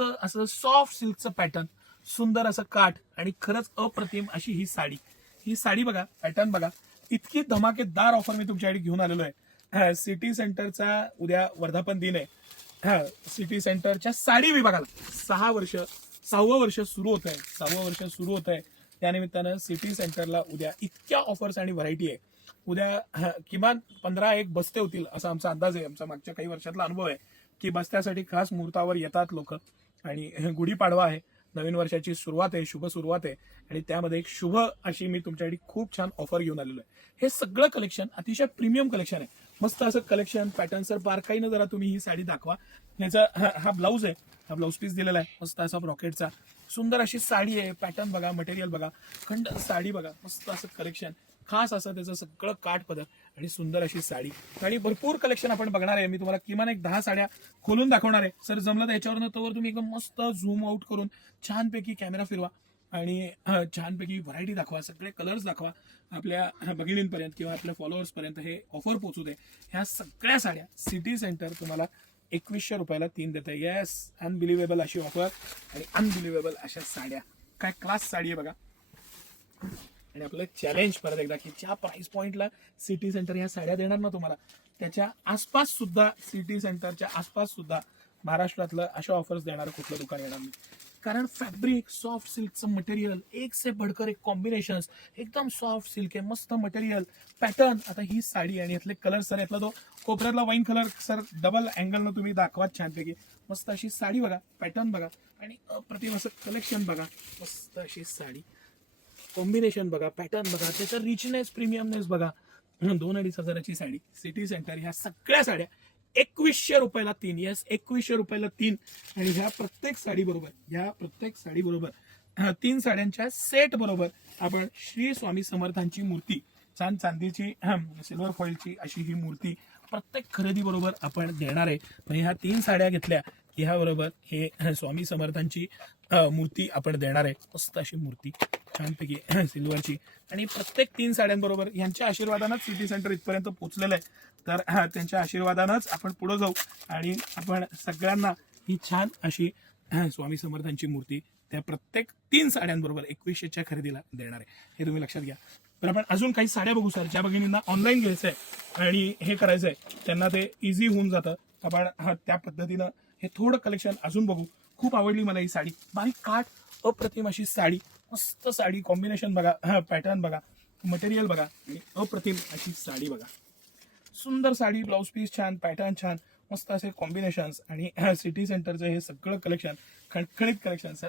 मस्त असं soft सिल्कचं pattern, सुंदर असं काठ आणि खरंच अप्रतिम अशी ही साडी बघा, पॅटर्न बघा. इतकी धमाकेदार ऑफर मी तुमच्यासाठी घेऊन आलेलो आहे. सिटी सेंटरचा उद्या वर्धापन दिन आहे. सिटी सेंटरच्या साडी विभागाला 6वं वर्ष सुरू होत आहे. त्यानिमित्तानं सिटी सेंटरला उद्या इतक्या ऑफर्स आणि व्हरायटी आहे. उद्या किमान 15 एक बस्ते होतील असा आमचा अंदाज आहे. आमचा मागच्या काही वर्षातला अनुभव आहे की बस्त्यासाठी खास मुहूर्तावर येतात लोक. आणि गुढीपाडवा आहे, नवीन वर्षाची सुरुवात आहे, शुभ सुरुवात आहे. आणि त्यामध्ये एक शुभ अशी मी तुमच्यासाठी खूप छान ऑफर घेऊन आलेलो आहे. हे सगळं कलेक्शन अतिशय प्रीमियम कलेक्शन आहे. मस्त असं कलेक्शन पॅटर्न. सर बारकाईनं जरा तुम्ही ही साडी दाखवा. याचा हा ब्लाऊज आहे, हा ब्लाऊज पीस दिलेला आहे मस्त असा ब्रॉकेटचा. सुंदर अशी साडी आहे. पॅटर्न बघा, मटेरियल बघा, खंड साडी बघा, मस्त असं कलेक्शन, खास असं त्याचं सगळं काठ पदर आणि सुंदर अशी साडी. आणि भरपूर कलेक्शन आपण बघणार आहे. मी तुम्हाला किमान एक 10 साड्या खोलून दाखवणार आहे. सर जमलं तर याच्यावरनं तोवर तुम्ही एकदम मस्त झूम आउट करून छानपैकी कॅमेरा फिरवा आणि छानपैकी व्हरायटी दाखवा, सगळे कलर्स दाखवा आपल्या भगिनींपर्यंत किंवा आपल्या फॉलोअर्स पर्यंत हे ऑफर पोहोचू दे. ह्या सगळ्या साड्या सिटी सेंटर तुम्हाला 2100 रुपयाला 3 देते. येस, अनबिलिव्हेबल अशी ऑफर आणि अनबिलिव्हेबल अशा साड्या. काय क्लास साडी आहे बघा. आणि आपलं चॅलेंज परत एकदा की ज्या प्राइस पॉइंटला सिटी सेंटर ह्या साड्या देणार ना तुम्हाला, त्याच्या आसपास सुद्धा, सिटी सेंटरच्या आसपास सुद्धा महाराष्ट्रातलं अशा ऑफर्स देणारं कुठलं दुकान येणार नाही. कारण फॅब्रिक, सॉफ्ट सिल्कचं मटेरियल, एक से बढ़कर एक कॉम्बिनेशन, एकदम सॉफ्ट सिल्क आहे, मस्त मटेरियल, पॅटर्न. आता ही साडी आणि यातले कलर, सर यातला तो कोपऱ्यातला वाईन कलर सर डबल अँगलनं तुम्ही दाखवा छानपैकी. मस्त अशी साडी बघा, पॅटर्न बघा आणि अप्रतिम असं कलेक्शन बघा. मस्त अशी साडी, कॉम्बिनेशन बघा, पॅटर्न बघा, त्याचा रिचनेस, प्रीमियमनेस बघा. 2-2.5 हजाराची साडी सिटी सेंटर. ह्या सगळ्या साड्या 2100 रुपयाला 3. येस, 2100 रुपयाला 3. आणि ह्या प्रत्येक साडी बरोबर 3 साड्यांच्या सेट बरोबर आपण श्री स्वामी समर्थांची मूर्ती, चांदीची सिल्वर फॉइलची अशी ही मूर्ती प्रत्येक खरेदी बरोबर आपण देणार आहे. म्हणजे ह्या 3 साड्या घेतल्या की ह्या बरोबर हे स्वामी समर्थांची मूर्ती आपण देणार आहे. मस्त अशी मूर्ती छानपैकी सिल्वरची. आणि प्रत्येक 3 साड्यांबरोबर यांच्या आशीर्वादानंच सिटी सेंटर इथपर्यंत पोहोचलेलं आहे. तर त्यांच्या आशीर्वादानंच आपण पुढे जाऊ आणि आपण सगळ्यांना ही छान अशी स्वामी समर्थांची मूर्ती त्या प्रत्येक 3 साड्यांबरोबर 2100च्या खरेदीला देणार आहे. हे तुम्ही लक्षात घ्या. तर आपण अजून काही साड्या बघू सर. ज्या भगिनींना ऑनलाईन घ्यायचं आहे आणि हे करायचं आहे त्यांना ते इझी होऊन जातं. आपण त्या पद्धतीनं हे थोडं कलेक्शन अजून बघू. खूप आवडली मला ही साडी. बारीक काठ, अप्रतिम अशी साडी, मस्त साडी, कॉम्बिनेशन बघा, पॅटर्न बघा, मटेरियल बघा आणि अप्रतिम अशी साडी बघा. सुंदर साडी, ब्लाऊज पीस छान, पॅटर्न छान, मस्त असे कॉम्बिनेशन्स आणि सिटी सेंटरचं हे सगळं कलेक्शन, खणखणीत कलेक्शन. सर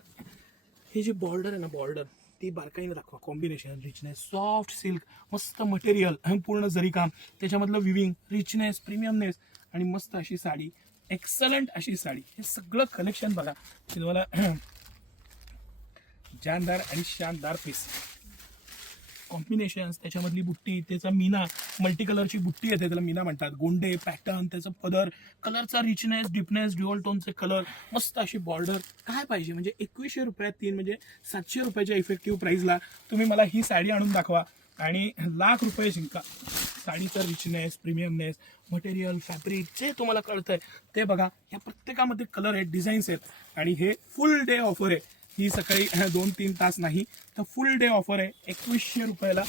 हे जे बॉर्डर आहे ना, बॉर्डर ती बारकाईने दाखवा. कॉम्बिनेशन, रिचनेस, सॉफ्ट सिल्क, मस्त मटेरियल, पूर्ण जरीकाम, त्याच्यामधलं विविंग, रिचनेस, प्रीमियमनेस आणि मस्त अशी साडी, एक्सलंट अशी साडी. हे सगळं कलेक्शन बघा. तुम्हाला जानदार आणि शानदार पीस, कॉम्बिनेशन, त्याच्यामधली बुट्टी, त्याचा मीना, मल्टी कलरची बुट्टी येते, त्याला मीना म्हणतात. गोंडे, पॅटर्न, त्याचं पदर, कलरचा रिचनेस, डीपनेस, ड्युअल टोनचे कलर, मस्त अशी बॉर्डर. काय पाहिजे म्हणजे 2100 रुपयात 3 म्हणजे 700 रुपयाच्या इफेक्टिव्ह प्राइसला तुम्ही मला ही साडी आणून दाखवा आणि लाख रुपये जिंका. साडीचा रिचनेस, प्रीमियमनेस, मटेरियल, फॅब्रिक जे तुम्हाला कळतंय ते बघा. या प्रत्येकामध्ये कलर आहेत, डिझाईन्स आहेत आणि हे फुल डे ऑफर आहे. ही सकाळी 2-3 तास नाही तर फुल डे ऑफर आहे. 2100 रुपयाला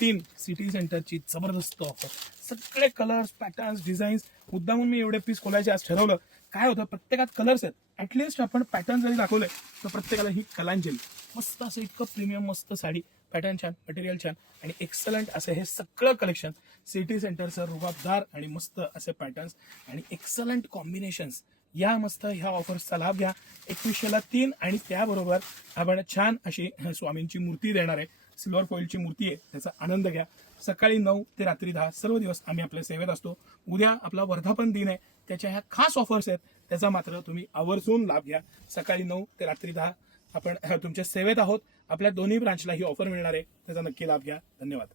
3 सिटी सेंटरची जबरदस्त ऑफर. सगळे कलर्स, पॅटर्न्स, डिझाईन्स. मुद्दामून मी एवढे पीस खोलायचे आज ठरवलं. काय होतं, प्रत्येकात कलर्स आहेत. ॲटलिस्ट आपण पॅटर्न जरी दाखवले तर प्रत्येकाला ही कलांजली. मस्त असं इतकं प्रीमियम मस्त साडी, पॅटर्न छान, मटेरियल छान आणि एक्सलंट असं हे सगळं कलेक्शन सिटी सेंटरचं रुबाबदार आणि मस्त असे पॅटर्न्स आणि एक्सलंट कॉम्बिनेशन्स. या मस्त ह्या ऑफर्सचा लाभ घ्या. 2100ला 3 आणि त्याबरोबर आपण छान अशी स्वामींची मूर्ती देणार आहे. सिल्वर फॉइलची मूर्ती आहे, त्याचा आनंद घ्या. सकाळी 9 ते रात्री 10 सर्व दिवस आम्ही आपल्या सेवेत असतो. उद्या आपला वर्धापन दिन आहे, त्याच्या ह्या खास ऑफर्स आहेत, त्याचा मात्र तुम्ही आवर्जून लाभ घ्या. सकाळी 9 ते रात्री 10 आपण तुमच्या सेवेत आहोत. आपल्या दोन्ही ब्रांचला ही ऑफर मिळणार आहे, त्याचा नक्की लाभ घ्या. धन्यवाद.